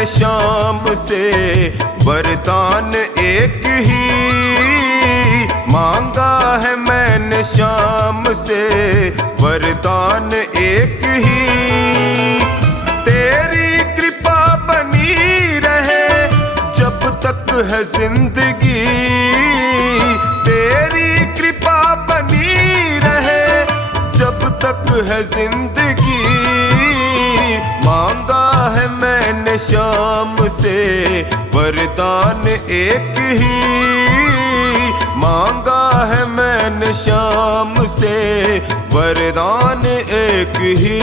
मैंने शाम से वरदान एक ही मांगा है, मैंने शाम से वरदान एक ही। तेरी कृपा बनी रहे जब तक है जिंदगी, तेरी कृपा बनी रहे जब तक है जिंदगी। मांगा है मैंने शाम से वरदान एक ही, मांगा है मैंने शाम से वरदान एक ही।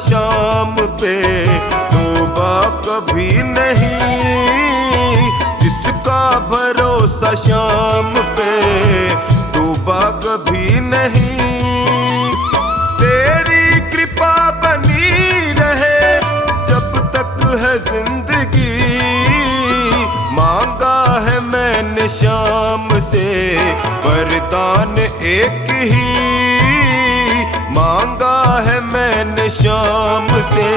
शाम पे तौबा कभी नहीं, जिसका भरोसा शाम पे तौबा कभी नहीं। तेरी कृपा बनी रहे जब तक है जिंदगी। मांगा है मैंने शाम से वरदान एक ही, मांगा है मैंने शाम से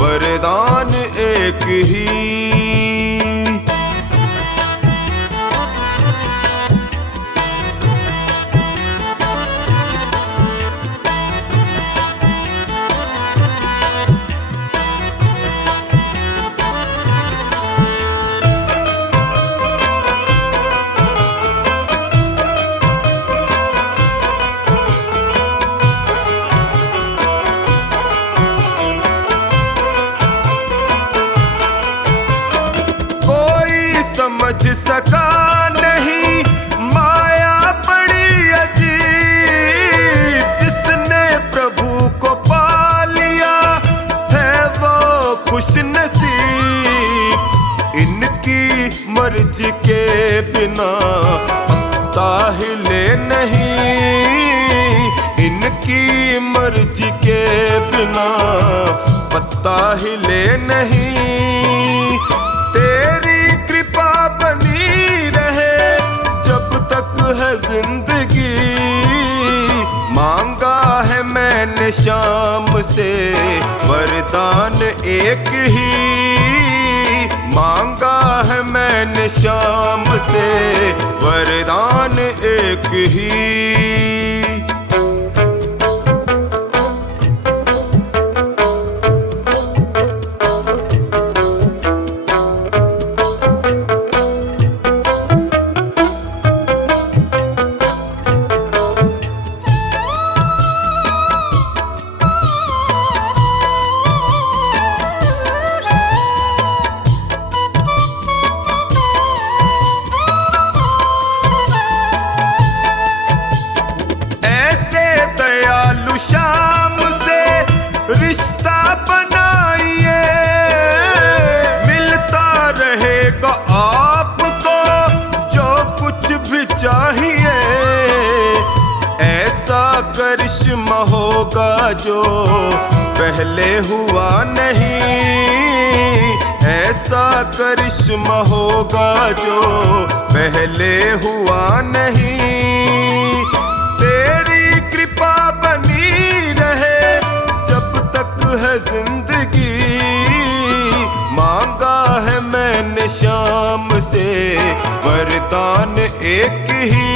वरदान एक ही। समझ सका नहीं माया बड़ी अजीब, जिसने प्रभु को पा लिया है वो खुश नसीब। इनकी मर्जी के बिना पत्ता हिले नहीं, इनकी मर्जी के बिना पत्ता हिले नहीं। तेरी कृपा बनी रहे जब तक है जिंदगी। मांगा है मैंने शाम से वरदान एक ही, मांगा है मैंने शाम से वरदान एक ही। शाम से रिश्ता बनाइए, मिलता रहेगा आपको जो कुछ भी चाहिए। ऐसा करिश्मा होगा जो पहले हुआ नहीं, ऐसा करिश्मा होगा जो पहले हुआ नहीं। तेरी कृपा बनी रहे जब तक है जिंदगी। मांगा है मैंने शाम से वरदान एक ही,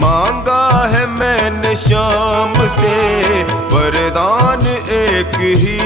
मांगा है मैंने शाम से वरदान एक ही।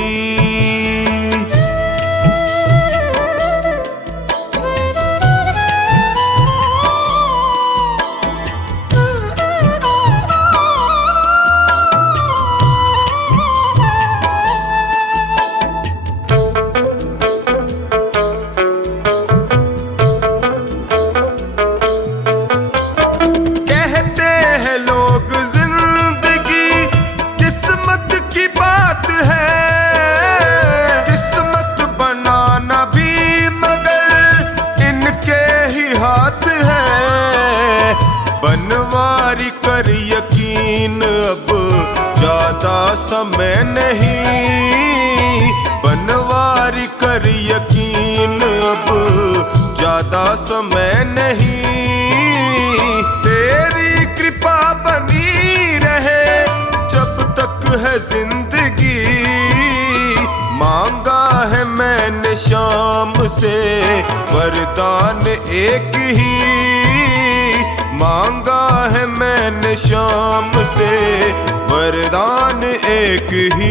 ज्यादा समय नहीं, तेरी कृपा बनी रहे जब तक है जिंदगी। मांगा है मैंने शाम से वरदान एक ही, मांगा है मैंने शाम से वरदान एक ही।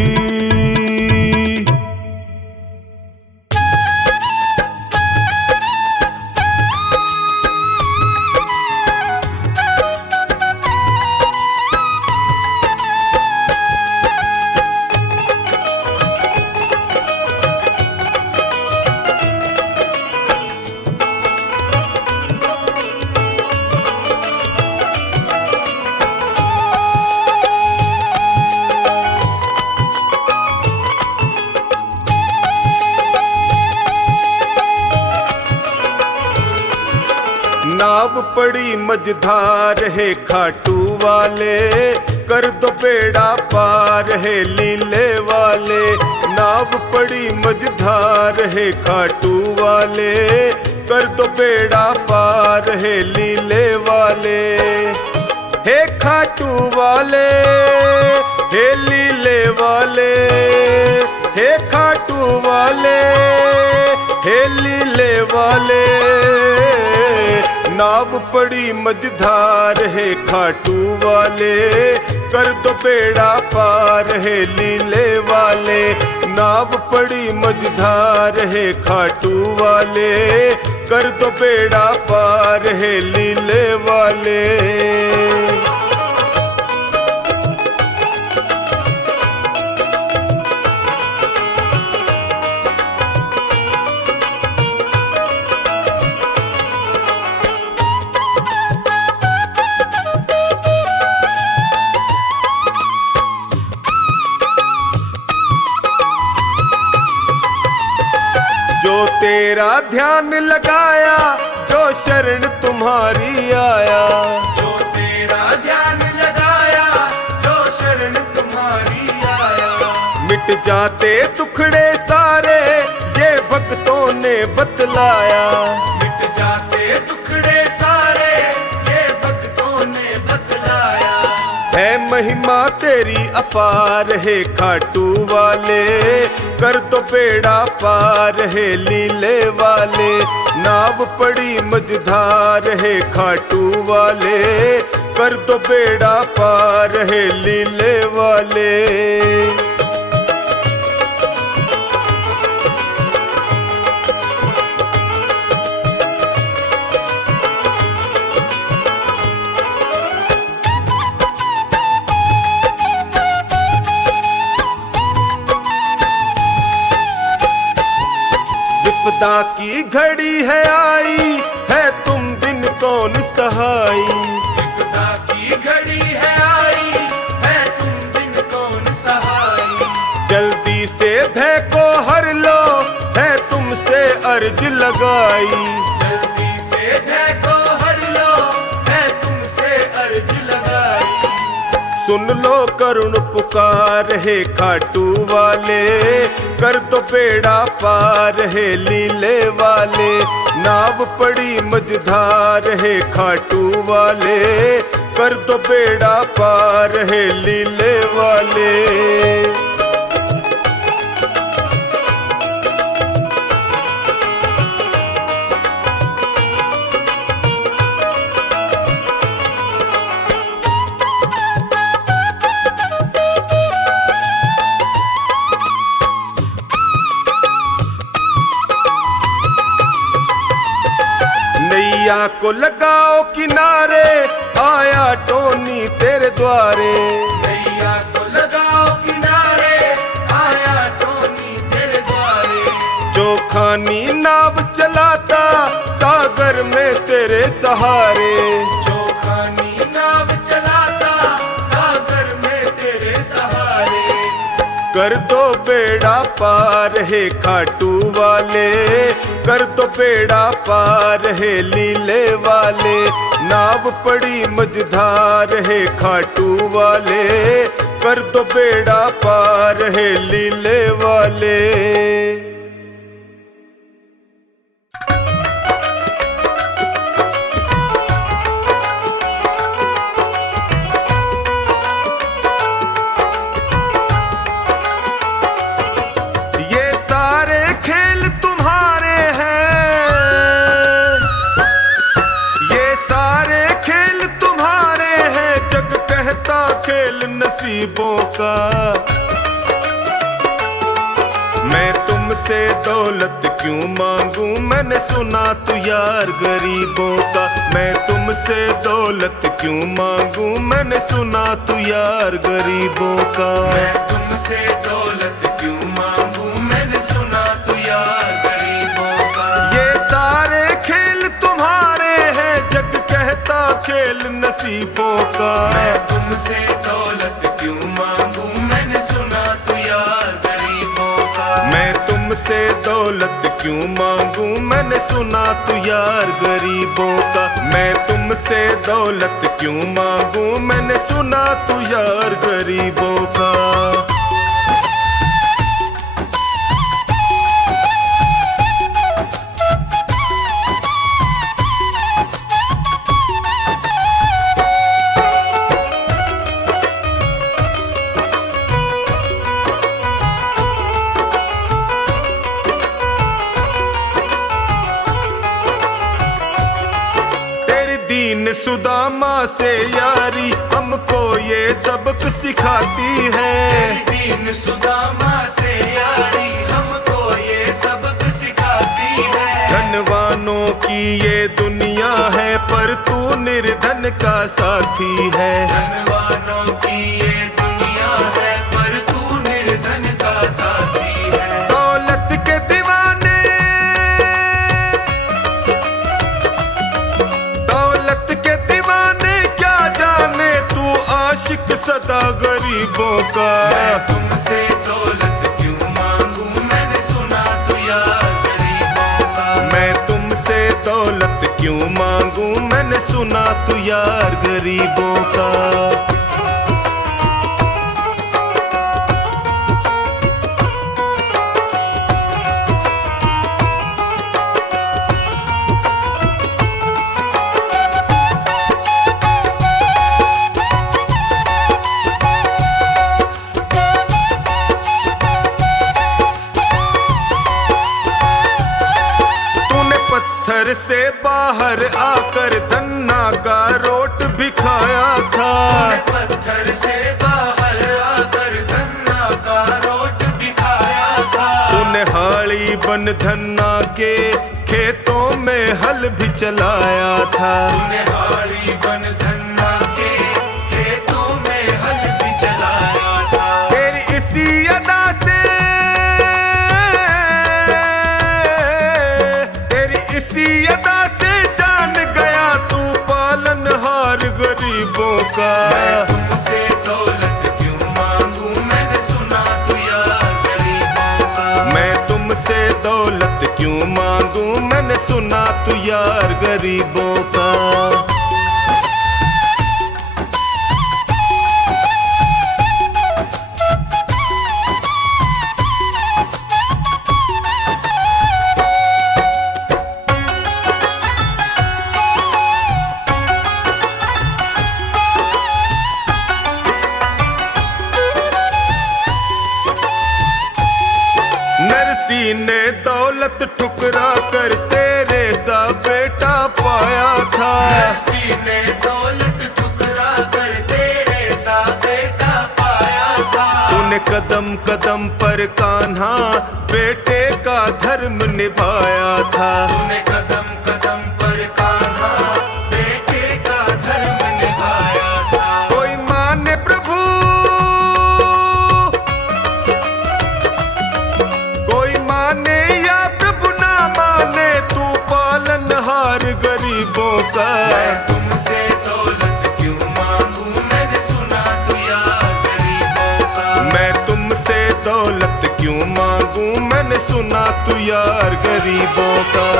नाव पड़ी मझधार है खाटू वाले, कर दो बेड़ा पार है लीले वाले। नाव पड़ी मझधार है खाटू वाले, कर दो बेड़ा पार है लीले वाले। हे खाटू वाले हे लीले वाले, हे खाटू वाले हे लीले वाले। नाव पड़ी मझधार है खाटू वाले, कर दो बेड़ा पार है लीले वाले। नाव पड़ी मझधार है खाटू वाले, कर दो बेड़ा पार है लीले वाले। जो तेरा ध्यान लगाया, जो शरण तुम्हारी आया। जो तेरा ध्यान लगाया, जो शरण तुम्हारी आया। मिट जाते दुखड़े सारे, ये भक्तों ने बतलाया। मिट जाते दुखड़े सारे, ये भक्तों ने बतलाया। है महिमा तेरी अपार है खाटू वाले, कर दो बेड़ा पार है लीले वाले। नाव पड़ी मझधार है खाटू वाले, कर दो बेड़ा पार है लीले वाले। विपदा की घड़ी है आई, है तुम बिन कौन सहाई। विपदा की घड़ी है आई, है तुम बिन कौन सहाई। जल्दी से भय को हर लो, है तुमसे अर्ज लगाई। जल्दी से भय को हर लो, है तुमसे अर्ज लगाई। सुन लो करुण पुकार है खाटू वाले, कर दो बेड़ा पार है लीले वाले। नाव पड़ी मझधार है खाटू वाले, कर दो बेड़ा पार है लीले वाले। नैया को लगाओ किनारे, आया टोनी तेरे द्वारे। नैया को लगाओ किनारे, आया टोनी तेरे द्वारे। जो खानी नाव चलाता, सागर में तेरे सहारे। जो खानी नाव चलाता, सागर में तेरे सहारे। कर दो बेड़ा पार है खाटू वाले, कर दो बेड़ा पार है लीले वाले। नाव पड़ी मझधार है खाटू वाले, कर दो बेड़ा पार है लीले वाले। का। मैं तुमसे दौलत क्यों मांगू, मैंने सुना तू यार गरीबों का। मैं तुमसे दौलत क्यों मांगू, मैंने सुना तू यार गरीबों का। मैं तुमसे दौलत क्यों मांगू, मैंने सुना तू यार गरीबों का। ये सारे खेल तुम्हारे हैं, जग कहता खेल नसीबों का। मैं तुमसे दौलत क्यों मांगू, मैंने सुना तू यार गरीबों का। मैं तुमसे दौलत क्यों मांगू, मैंने सुना तू यार गरीबों का। मैं तुमसे दौलत क्यों मांगू, मैंने सुना तू यार गरीबों का। दीन सुदामा से यारी हमको ये सबक सिखाती है। दीन सुदामा से यारी हमको ये सबक सिखाती है। धनवानों की ये दुनिया है, पर तू निर्धन का साथी है। धनवानों की ये दुनिया है, पर तू निर्धन का साथी है। दौलत के दीवाने, आशिक सदा गरीबों का। मैं तुमसे दौलत क्यों मांगू, मैंने सुना तू यार गरीबों का। मैं तुमसे दौलत क्यों मांगू, मैंने सुना तू यार गरीबों का। पत्थर से बाहर आकर धन्ना का रोट भी खाया था। पत्थर से बाहर आकर धन्ना का रोट भी खाया था। तूने हाड़ी बन धन्ना के खेतों में हल भी चलाया था। तूने हाड़ी बन धन्ना के खेतों में हल भी चलाया था। तेरी इसी अदा से, इसी अदा से जान गया तू पालनहार गरीबों का। मैं तुमसे दौलत क्यों मांगू, मैंने सुना तू यार गरीबों का। मैं तुमसे दौलत क्यों मांगू, मैंने सुना तू यार गरीबों का। नरसी ने दौलत ठुकरा कर तेरे सा बेटा पाया था। नरसी ने दौलत ठुकरा कर तेरे सा बेटा पाया था। तूने कदम कदम पर कान्हा बेटे का धर्म निभाया था। तूने कदम कदम पर कान्हा बेटे का धर्म निभाया था। कोई माने प्रभु, कोई माने या प्रभु ना माने, तू पालनहार गरीबों का। मैं तुमसे दौलत क्यों मांगू, मैंने सुना तू यार गरीबों का। मैं तुमसे दौलत क्यों मांगू, मैंने सुना तू यार गरीबों का।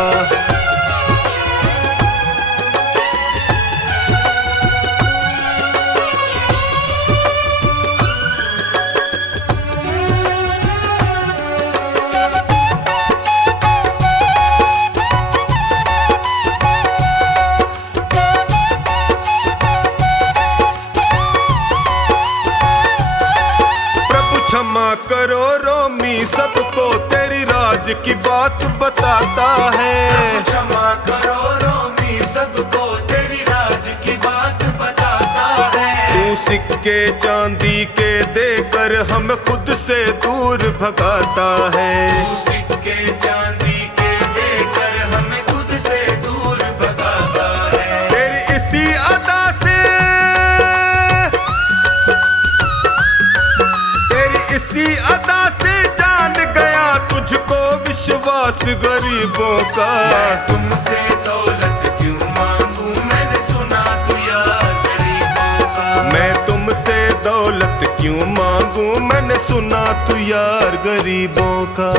क्षमा करो रोमी सबको, तेरी राज की बात बताता है। क्षमा करो रोमी सबको, तेरी राज की बात बताता है। तू सिक्के चांदी के देकर हमें खुद से दूर भगाता है। तू सिक्के चांदी के देकर हमें खुद से दूर भगाता है। तेरी इसी अदा से, तेरी इसी अदा से जान गया तुझको विश्वास गरीबों का। मैं तुमसे दौलत क्यों मांगू, मैंने सुना तू यार गरीबों का। मैं तुमसे दौलत क्यों मांगू, मैंने सुना तू यार गरीबों का।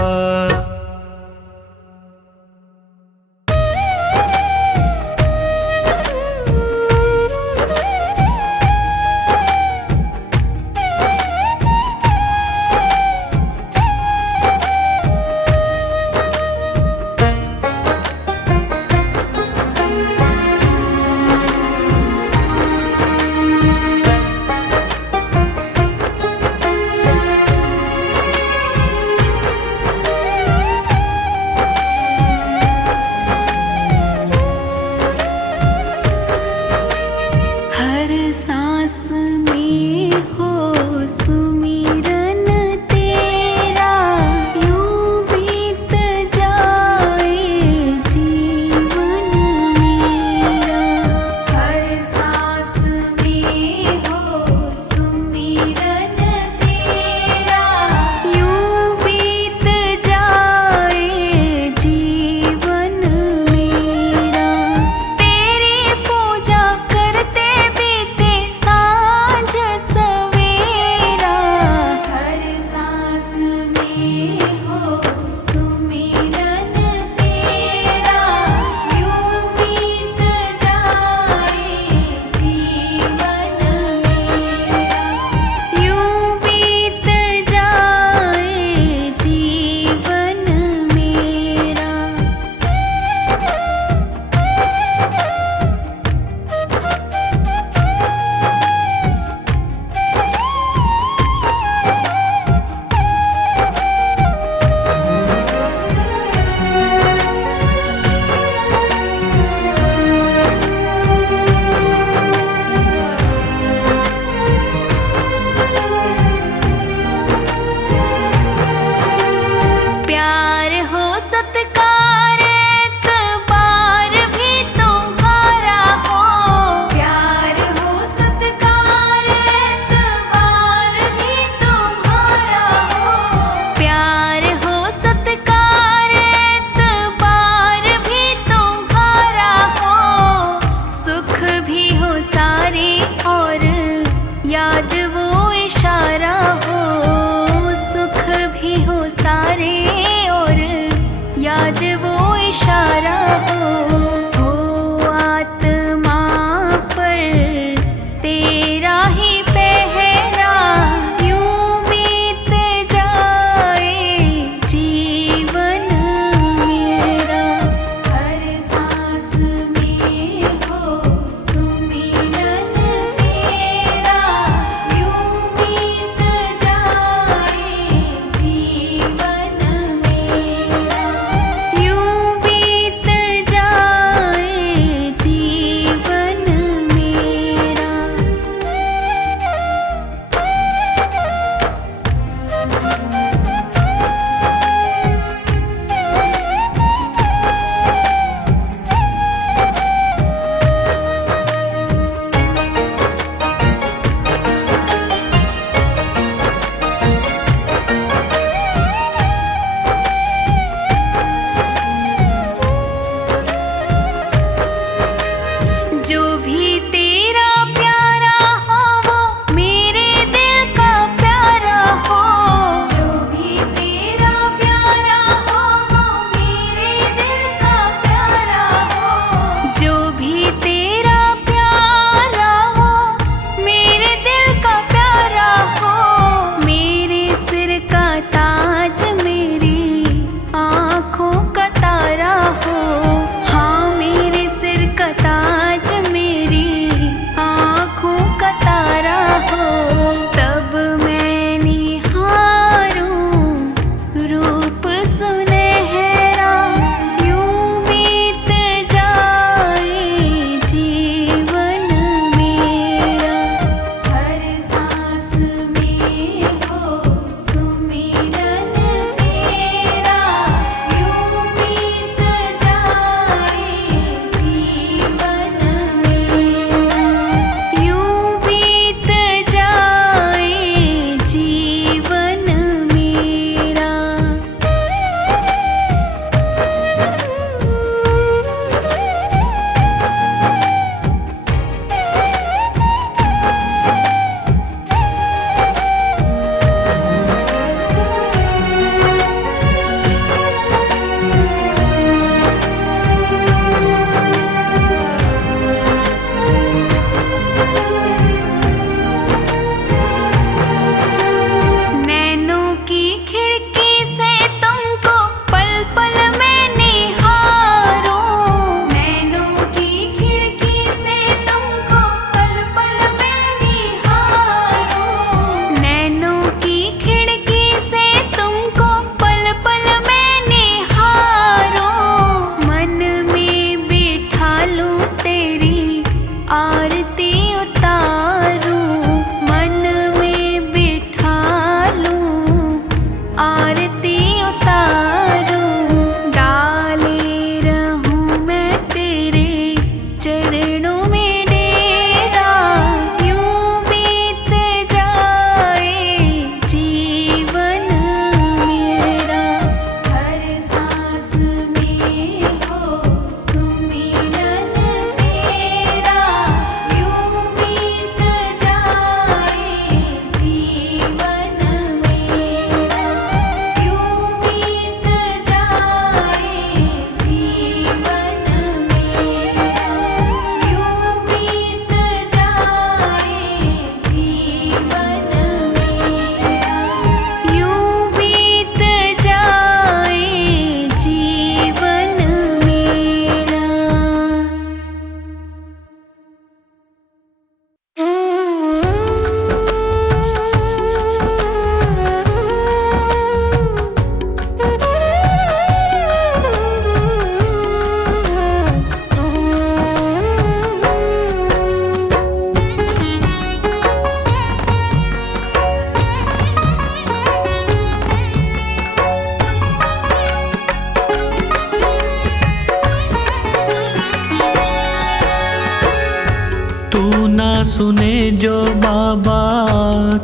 सुने जो बाबा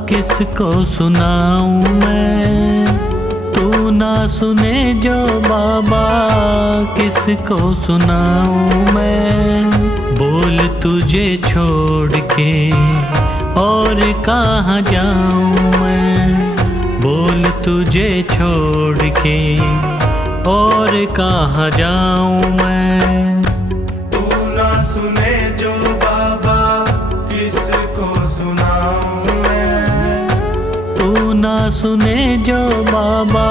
किसको सुनाऊं मैं। तू ना सुने जो बाबा किसको सुनाऊं मैं। बोल तुझे छोड़ के और कहाँ जाऊं मैं। बोल तुझे छोड़ के और कहाँ जाऊं मैं। तू ना सुने जो बाबा किसको सुनाऊं मैं। तू ना सुने जो बाबा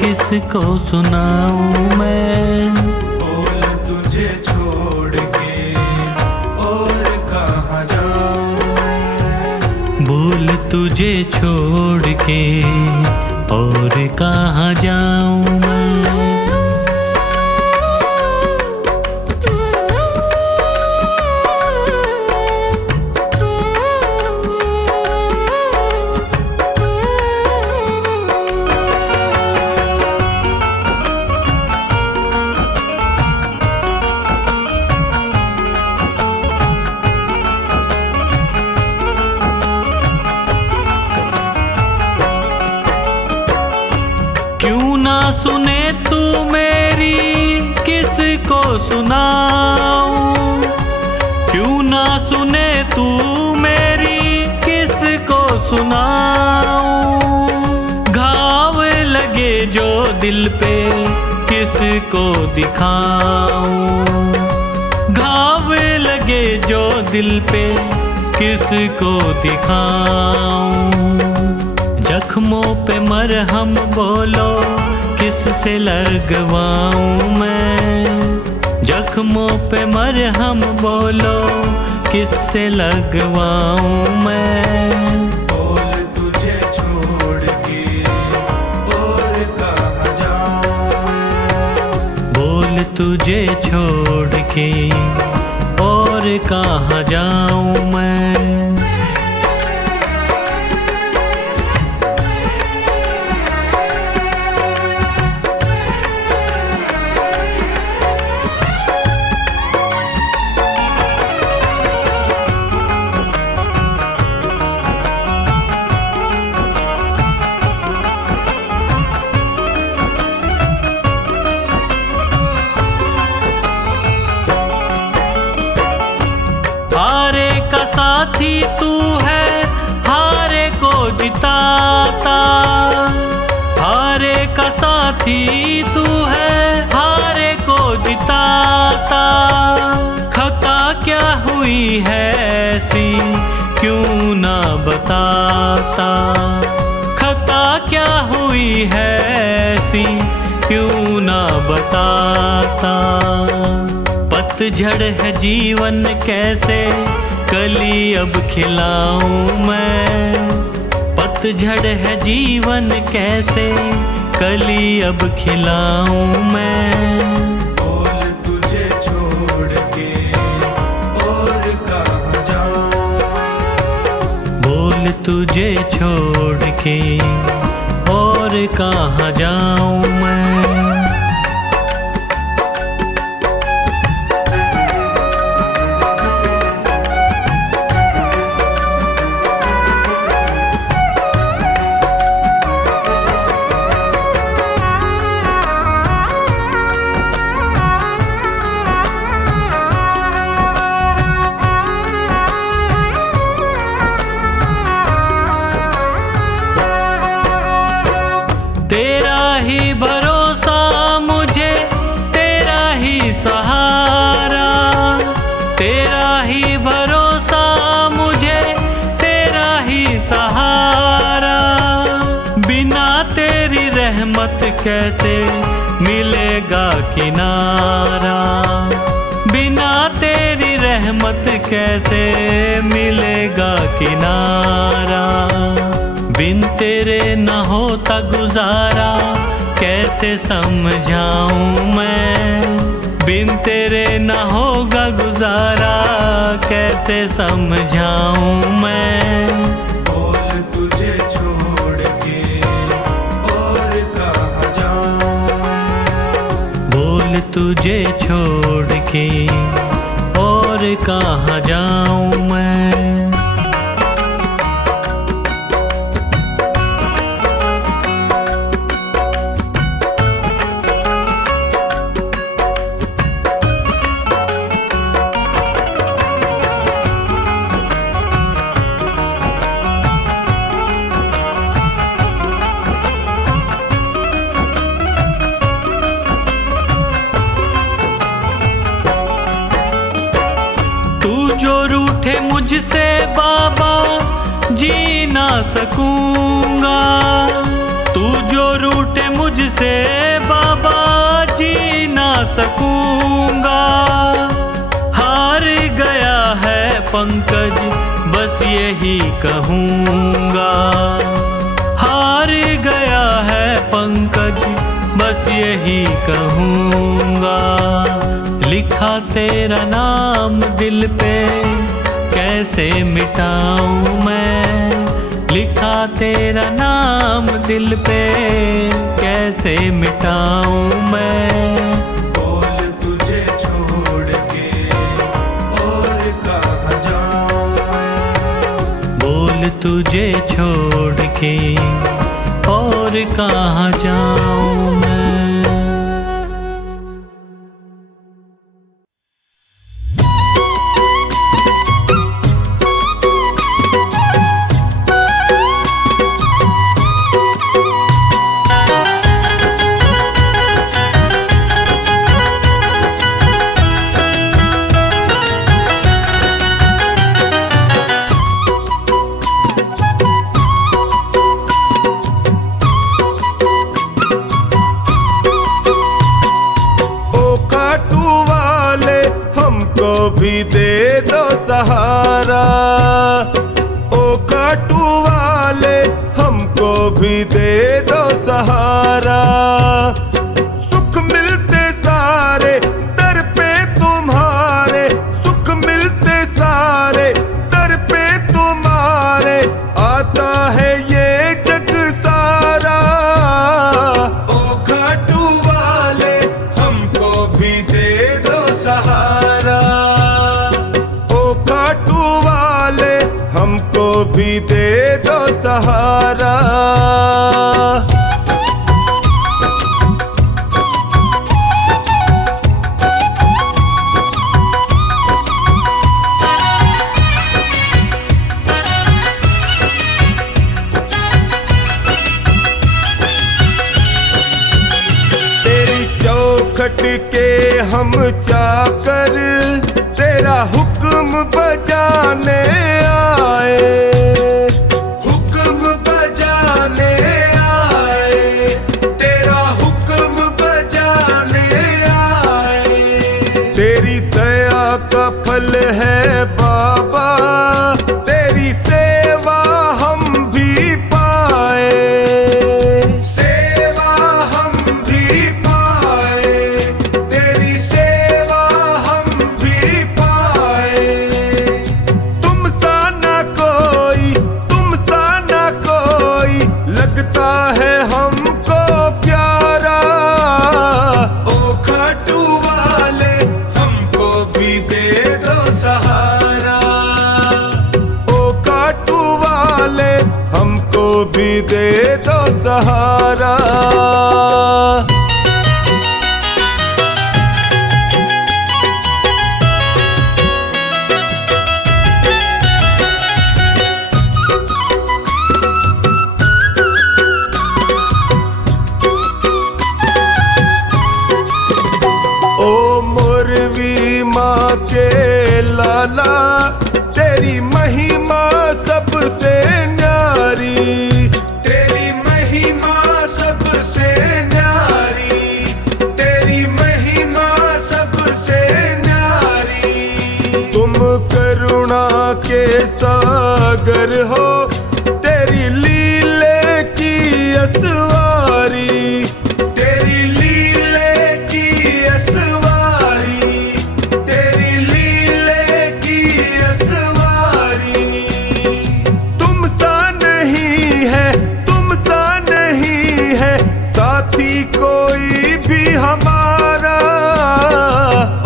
किसको सुनाऊं मैं। बोल तुझे छोड़ के और कहाँ जाऊं मैं। बोल तुझे छोड़ के और कहाँ जाऊं मैं। क्यों ना सुने तू मेरी किसको सुनाऊं। क्यों ना सुने तू मेरी किसको सुनाऊं। घाव लगे जो दिल पे किसको दिखाऊं। घाव लगे जो दिल पे किसको दिखाऊं। जख्मों पे मरहम बोलो किससे लगवाऊं मैं। जख्मों पे मरहम बोलो किससे लगवाऊं मैं। बोल तुझे छोड़ के और कहाँ जाऊं मैं। बोल तुझे छोड़ के और कहाँ जाऊं मैं। हारे का साथी तू है हारे को जिताता। हारे का साथी तू है हारे को जिताता। खता क्या हुई है ऐसी क्यों ना बताता। खता क्या हुई है ऐसी क्यों ना बताता। पतझड़ है जीवन कैसे कली अब खिलाऊं मैं। पतझड़ है जीवन कैसे कली अब खिलाऊं मैं। बोल तुझे छोड़ के और कहाँ जाऊं मैं। बोल तुझे छोड़ के और कहाँ जाऊं मैं। तेरा ही भरोसा मुझे तेरा ही सहारा। तेरा ही भरोसा मुझे तेरा ही सहारा। बिना तेरी रहमत कैसे मिलेगा किनारा। बिना तेरी रहमत कैसे मिलेगा किनारा। बिन तेरे न होता गुजारा कैसे समझाऊं मैं। बिन तेरे न होगा गुजारा कैसे समझाऊं मैं। बोल तुझे छोड़ के और कहाँ जाऊं मैं। बोल तुझे छोड़ के और कहाँ जाऊं मैं। मुझसे बाबा जी ना सकूंगा। तू जो रूठे मुझसे बाबा जी ना सकूंगा। हार गया है पंकज बस यही कहूँगा। हार गया है पंकज बस यही कहूँगा। लिखा तेरा नाम दिल पे कैसे मिटाऊँ मैं। लिखा तेरा नाम दिल पे कैसे मिटाऊँ मैं। बोल तुझे छोड़ के और कहाँ जाऊँ मैं। बोल तुझे छोड़ के और कहाँ जाऊँ मैं। भी दे दो सहारा। ओ काटू वाले हमको भी दे दो सहारा। सुख मिलते सारे दर पे तुम्हारे। सुख मिलते सारे दर पे तुम्हारे। आता है ये जग सारा। ओ काटू वाले हमको भी दे दो सहारा। हमको भी दे दो सहारा। तेरी चौखट के हम चाकर तेरा हुक्म बजाने आए। हुक्म बजाने आए। तेरा हुक्म बजाने आए। तेरी दया का फल है बाबा तेरी सेवा हम भी पाए। सेवा हम भी पाए। तेरी सेवा हम भी पाए। तुम सा ना कोई लगता है हमको प्यारा। ओ खाटू वाले हमको भी दे दो सहारा। ओ खाटू वाले हमको भी दे दो सहारा। के लाला तेरी महिमा सबसे न्यारी। तेरी महिमा सबसे न्यारी। तेरी महिमा सबसे न्यारी। तुम करुणा के सागर हो तेरी लीले की असवारी। तेरी लीले की असवारी। साथी कोई भी हमारा।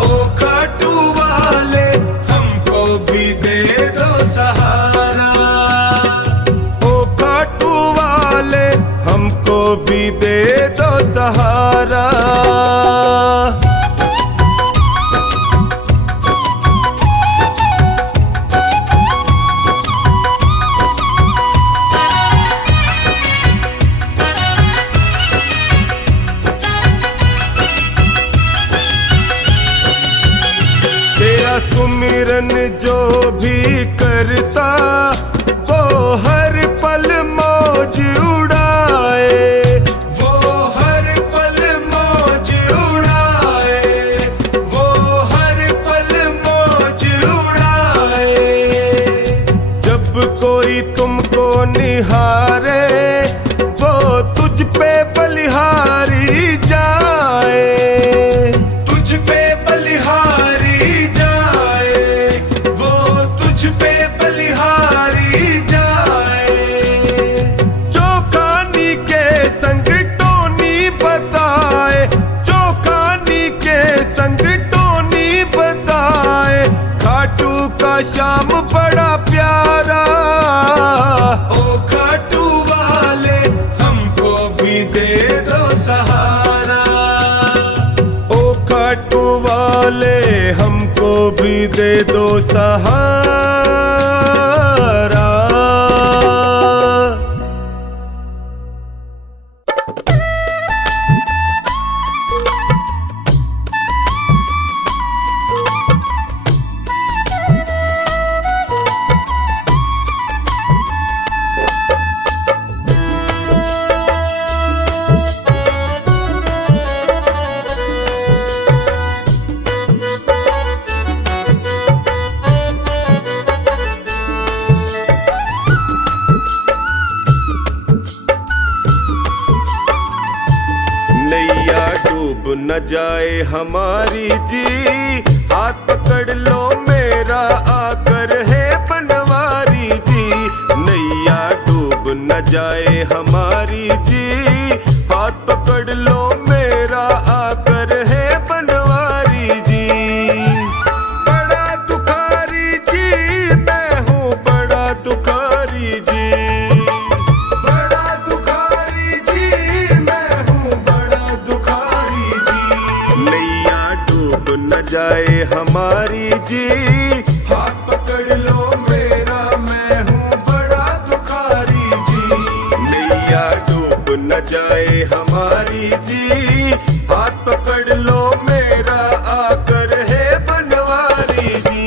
ओ खाटू वाले हमको भी दे दो सहारा। ओ खाटू वाले हमको भी दे दो सहारा। सुमिरन जो भी करता वो हर पल मौज उड़ाए, वो हर पल मौज उड़ाए, वो हर पल मौज उड़ाए। जब कोई तुमको निहारे वो तुझ पे बलिहारी जाए, तुझ पे बलिहारी जाए, वो तुझ पे बलिहारी जाए। जो कहानी के संग टोनी बताए, जो कहानी के संग टोनी बताए, खाटू का शाम बड़ा प्यारा। ओ खाटू वाले हमको भी दे दो सहारा, ओ खाटू वाले हमको भी दे दो सहारा। नैया डूब न जाए हमारी जी, हाथ पकड़ लो मेरा आकर है बनवारी जी। नैया डूब न जाए हमारी जी, हाथ पकड़ लो मेरा आकर है बनवारी जी। बड़ा दुखारी जी मैं हूँ, बड़ा दुखारी जी, बड़ा दुखारी जी मैं हूँ, बड़ा दुखारी जी। नैया डूब न जाए हमारी जी, हाथ पकड़ लो मेरा मैं हूँ बड़ा दुखारी जी। नैया डूब न जाए हमारी जी, हाथ पकड़ लो मेरा आकर है बनवारी जी।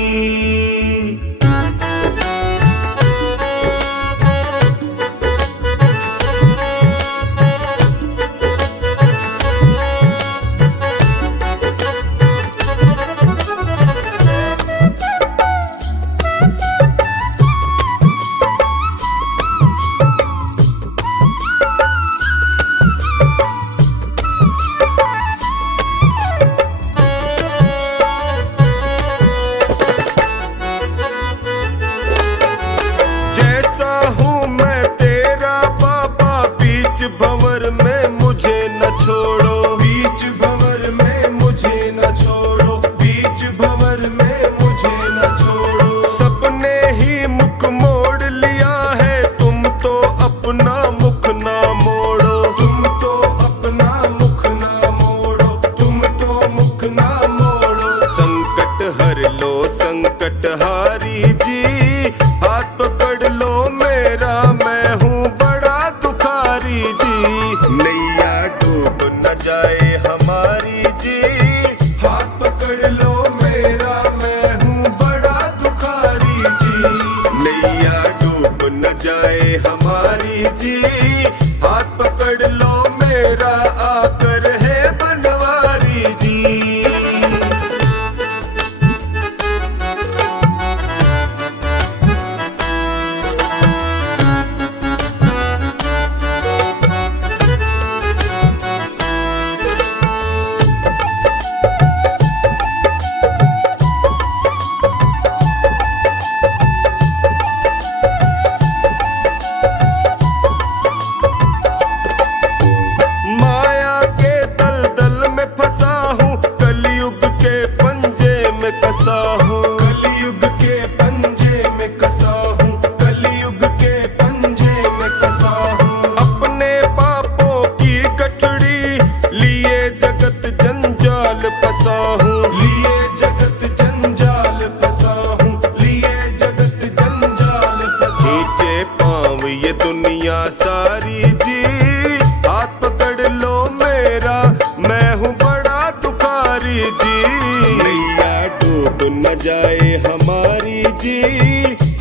न जाए हमारी जी।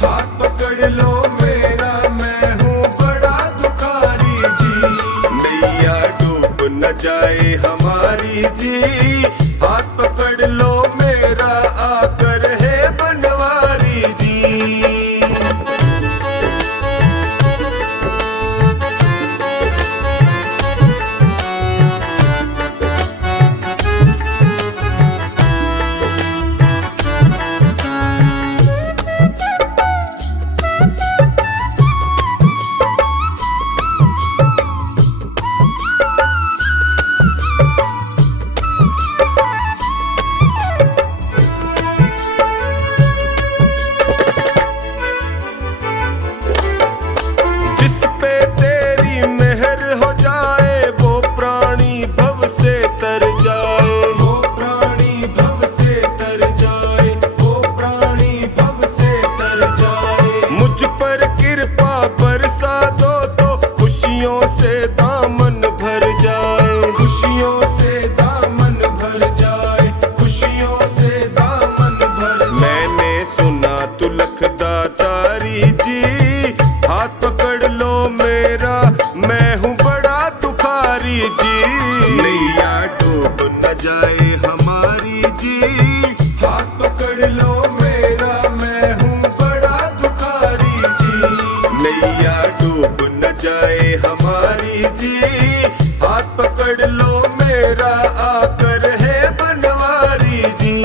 हाथ पकड़ लो मेरा, मैं हूँ बड़ा दुखारी जी। नैया डूब न जाए हमारी जी। हाथ पकड़ लो मेरा, आकर है बनवारी जी। जाए हमारी जी। हाथ पकड़ लो मेरा, मैं हूँ बड़ा दुखारी जी। नैया डूब न जाए हमारी जी। हाथ पकड़ लो मेरा, आकर है बनवारी जी।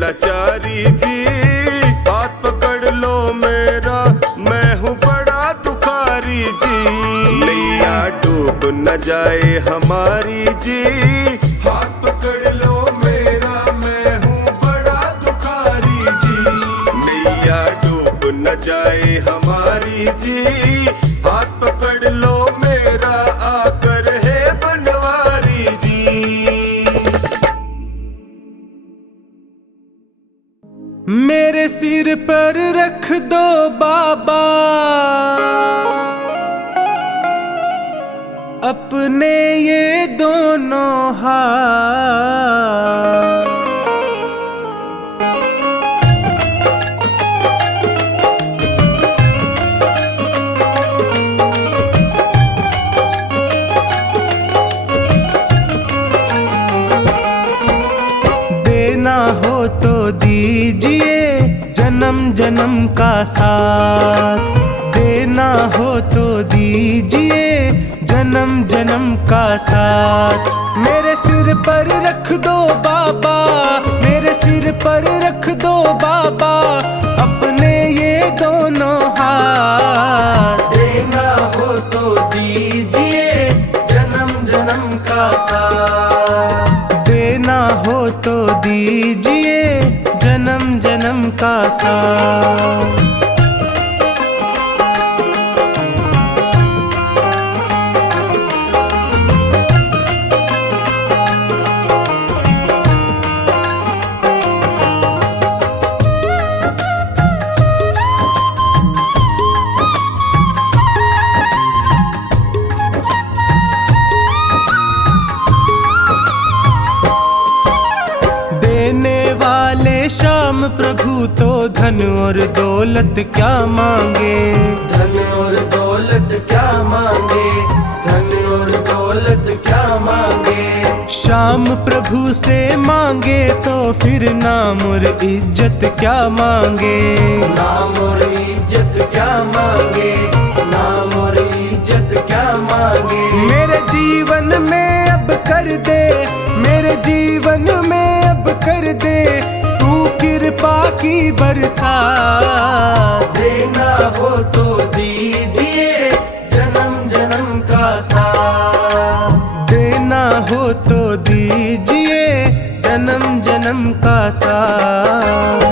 लाचारी जी। हाथ पकड़ लो मेरा, मैं हूँ बड़ा दुखारी जी। नैया डूब न जाए हमारी जी। हाथ पकड़ लो मेरा, मैं हूँ बड़ा दुखारी जी। नैया डूब न जाए हमारी जी। हाथ पकड़ लो मेरा, आकर है बनवारी जी। मेरे सिर पर रख दो बाबा अपने ये दोनों हाथ। देना हो तो दीजिए जन्म जन्म का साथ। देना हो तो दीजिए जन्म जन्म का साथ। मेरे सिर पर रख दो बाबा, मेरे सिर पर रख दो बाबा अपने ये दोनों हाथ। देना हो तो दीजिए जन्म जन्म का साथ। देना हो तो दीजिए जन्म जन्म का साथ। श्याम प्रभु तो धन और दौलत क्या मांगे। धन और दौलत क्या मांगे। धन और दौलत क्या मांगे। श्याम प्रभु से मांगे तो फिर नाम और इज्जत क्या मांगे। नाम और इज्जत क्या मांगे। नाम और इज्जत क्या की बरसात। देना हो तो दीजिए जन्म जन्म का साथ। देना हो तो दीजिए जन्म जन्म का साथ।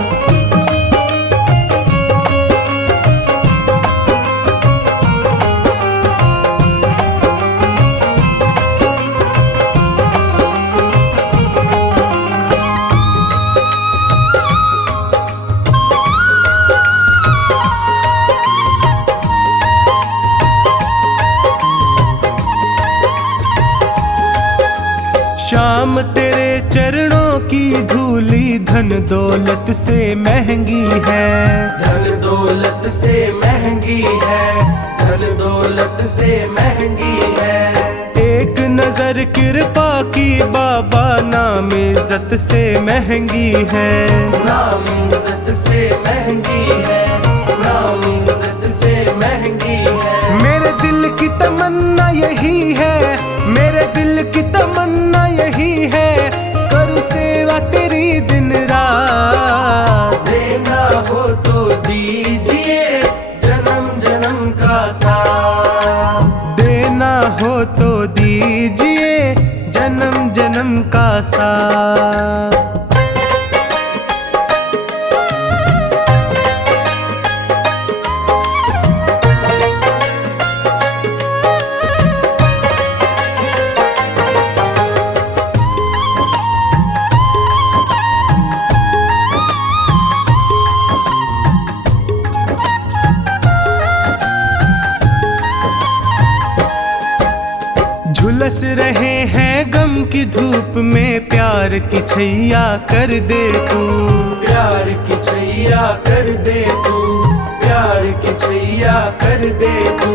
श्याम तेरे चरणों की धूली धन दौलत से महंगी है। धन दौलत से महंगी है, धन दौलत से महंगी है। एक नजर कृपा की बाबा नाम इज्जत से महंगी है। नाम इज्जत से महंगी है, नाम इज्जत से महंगी है। मेरे दिल की तमन्ना यही है, मेरे दिल की तमन्ना यही है, करूँ सेवा तेरी दिन रात। देना हो तो दीजिए जन्म जन्म का साथ। देना हो तो दीजिए जन्म जन्म का साथ। झुलस रहे हैं गम की धूप में, प्यार की छैया कर दे तू। प्यार की छैया कर दे तू, प्यार की छैया कर दे तू।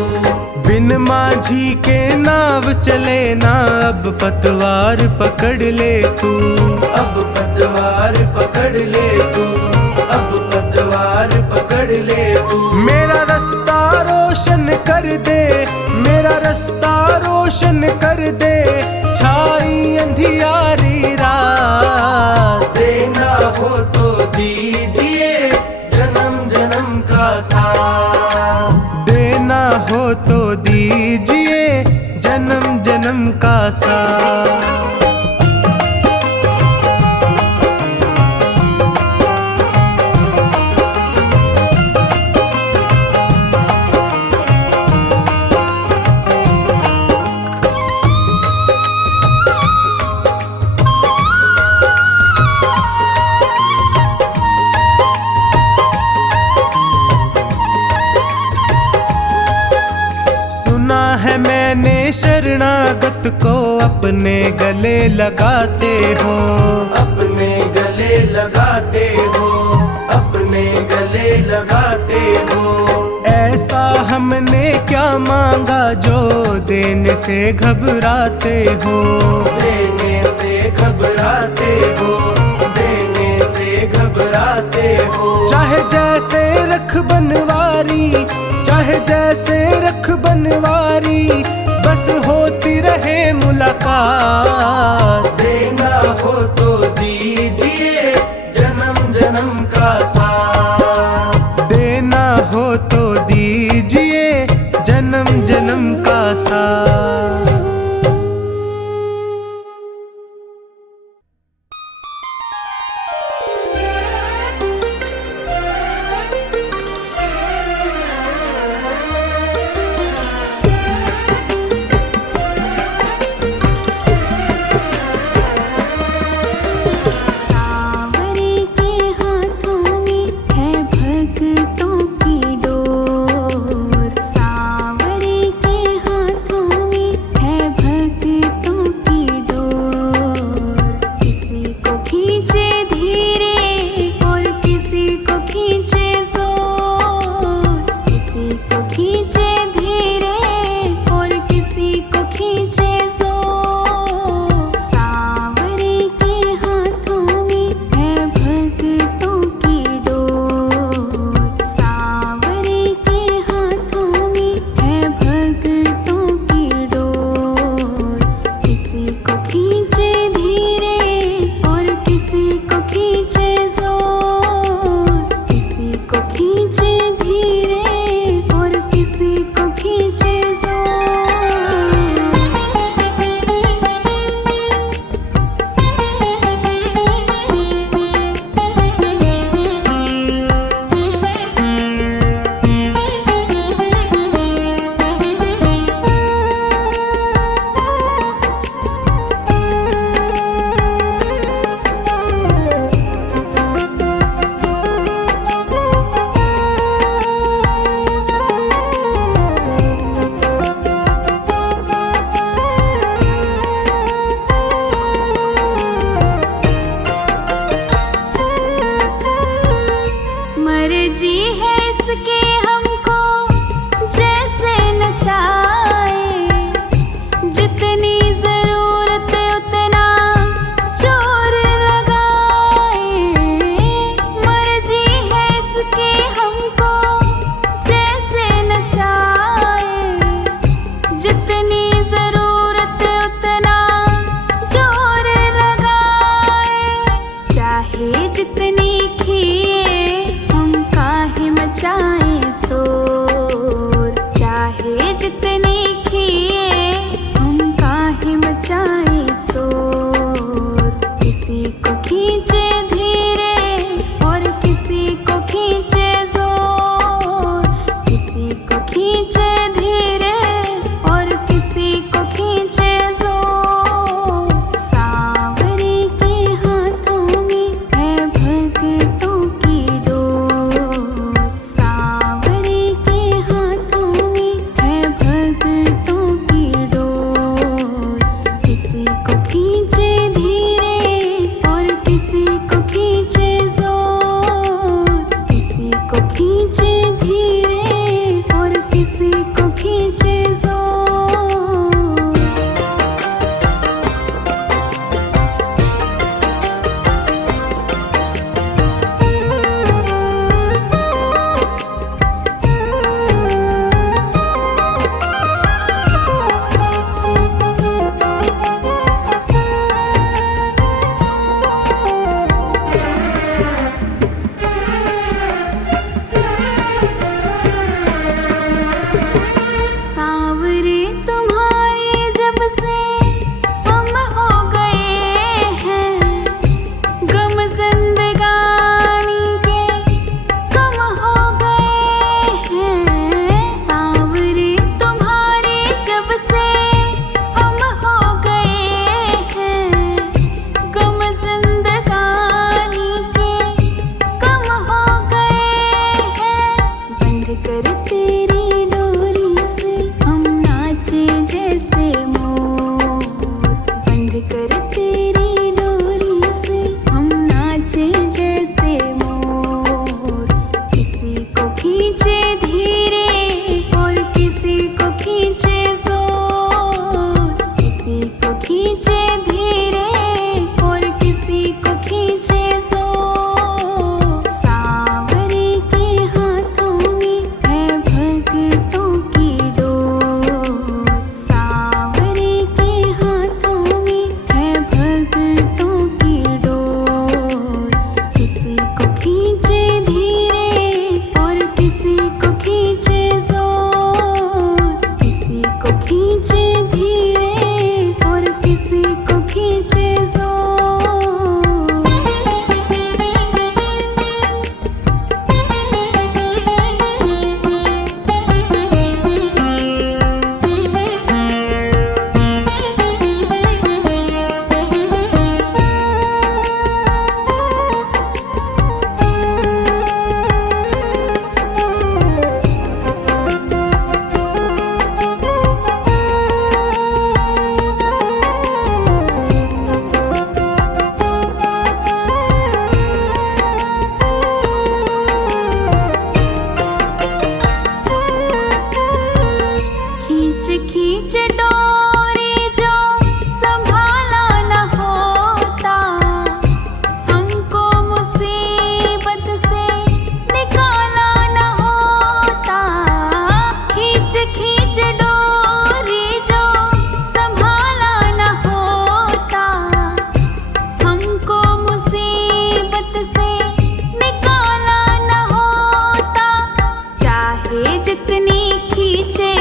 बिन माझी के नाव चले ना, अब पतवार पकड़ ले तू। अब पतवार पकड़ ले तू, अब पतवार पकड़ ले तू। मेरा रास्ता रोशन कर दे, मेरा रास्ता रोशन कर दे, छाई अंधियारी रात। देना हो तो दीजिए जन्म जन्म का साथ। देना हो तो दीजिए जन्म जन्म का साथ। सुना है मैंने शरणागत को अपने गले लगाते हो। अपने गले लगाते हो, अपने गले लगाते हो। ऐसा हमने क्या मांगा जो देने से घबराते हो। देने से घबराते हो, देने से घबराते हो। चाहे जैसे रख बनवारी, चाहे जैसे रख बनवारी, बस होती रहे मुलाकात। देना हो तो दीजिए जन्म जन्म का साथ। देना हो तो दीजिए जन्म जन्म का साथ। सावरे के हाथों में है भक्तों की डोर। सावरे के हाथों में जरूरत उतना जोर लगाए, चाहे जितनी खिए हम काहे मचाएं शोर, चाहे जितनी खिए हम काहे मचाएं शोर। किसी को खींचे धीरे और किसी को खींचे जोर, किसी को खींचे धीरे और किसी को खींचे जोर। सांवरे के हाथों में है भक्तों की डोर, सांवरे के हाथों में है भक्तों की डोर। किसी को खींचे धीरे और किसी को खींचे जोर, किसी को खींचे धीरे और किसी को खींचे जोर। सांवरे तुम्हारे जब से हम हो गए हैं, गम जिंदगानी के कम हो गए हैं। सांवरे तुम्हारे जब से हम हो गए हैं, गम जिंदगानी के कम हो गए हैं। बंद कर तेरी डोरी से हम नाचे जैसे मोर, बंद कर तेरी डोरी से हम नाचे जैसे मोर। किसी को खींचे धीरे और किसी को खींचे जोर, किसी को खींचे धीरे और किसी को खींचे जोर। सांवरे के हाथों में है भक्तों की डोर, सांवरे के हाथों में है भक्तों की डोर। किसी को खींचे धीरे और किसी को खींचे जोर, किसी को खींचे धीरे और किसी को खींचे जोर। खींच खींच डोरी जो संभाला न होता, हमको मुसीबत से निकाला न होता। खींच खींच डोरी जो संभाला न होता, हमको मुसीबत से निकाला न होता। चाहे जितनी खींचे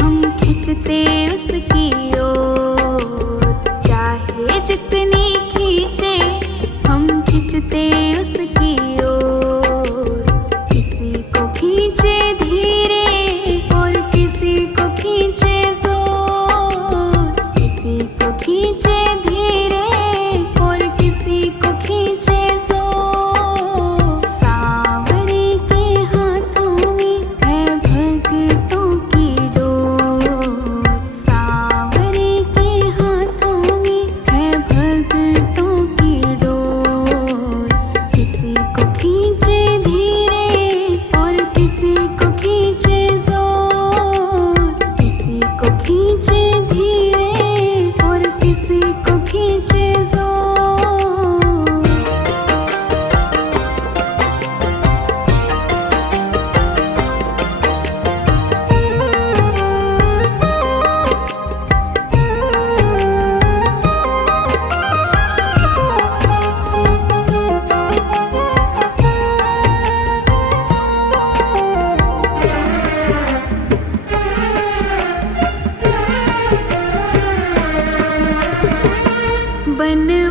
हम खींचते उसकी ओर, चाहे जितनी खींचे हम खींचते उसकी ओर। किसी को खींचे धीरे और किसी को खींचे जोर, किसी को खींचे धीरे और किसी को खींचे जोर। सांवरे के हाथों में है भक्तों की डोर, सांवरे के हाथों में है भक्तों की डोर। किसी को खींचे धीरे और किसी को खींचे जोर, किसी को खींचे धीरे और किसी को खींचे जोर। बन